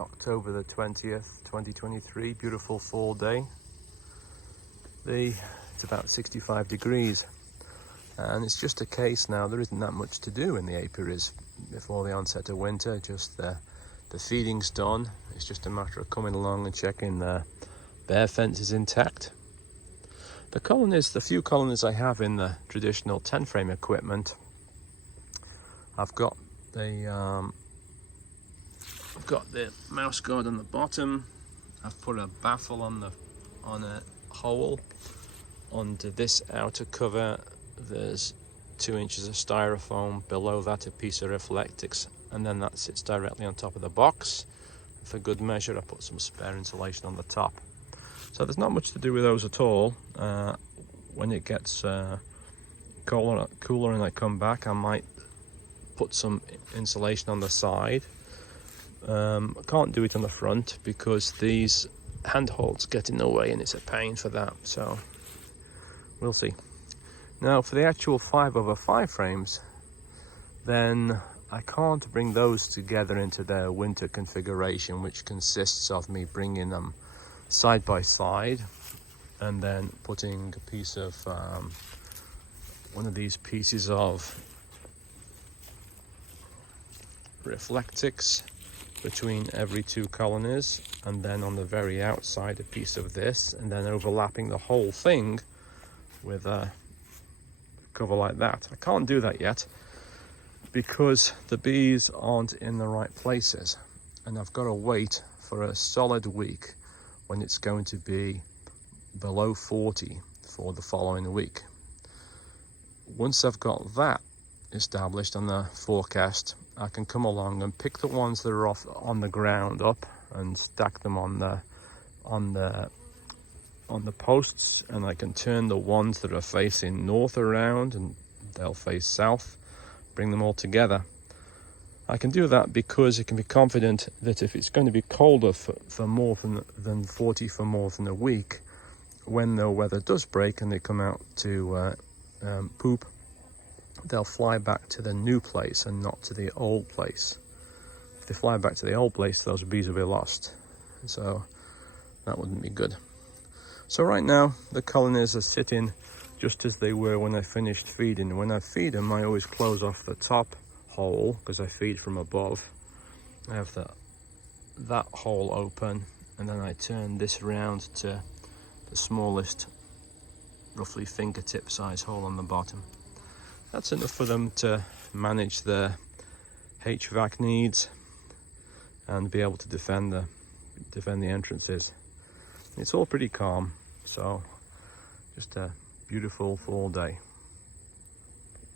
October the 20th, 2023, beautiful fall day. It's about 65 degrees, and it's just a case now, there isn't that much to do in the apiaries before the onset of winter. Just the feeding's done. It's just a matter of coming along and checking the bare fence is intact. The few colonies I have in the traditional 10 frame equipment, I've got the mouse guard on the bottom. I've put a baffle on a hole. Under this outer cover there's 2 inches of styrofoam, below that a piece of Reflectix, and then that sits directly on top of the box. For good measure I put some spare insulation on the top. So there's not much to do with those at all. When it gets cooler and I come back, I might put some insulation on the side. I can't do it on the front because these handholds get in the way and it's a pain for that, so we'll see. Now for the actual 5/5 frames, then I can't bring those together into their winter configuration, which consists of me bringing them side by side and then putting a piece of one of these pieces of Reflectix between every 2 colonies, and then on the very outside a piece of this, and then overlapping the whole thing with a cover like that. I can't do that yet because the bees aren't in the right places, and I've got to wait for a solid week when it's going to be below 40 for the following week. Once I've got that established on the forecast, I can come along and pick the ones that are off on the ground up and stack them on the posts, and I can turn the ones that are facing north around and they'll face south, bring them all together. I can do that because I can be confident that if it's going to be colder for more than 40 for more than a week, when the weather does break and they come out to poop, they'll fly back to the new place and not to the old place. If they fly back to the old place, those bees will be lost, so that wouldn't be good. So right now the colonies are sitting just as they were when I finished feeding. When I feed them, I always close off the top hole because I feed from above. I have that hole open, and then I turn this round to the smallest, roughly fingertip size hole on the bottom. That's enough for them to manage their HVAC needs and be able to defend the entrances. It's all pretty calm, so just a beautiful fall day.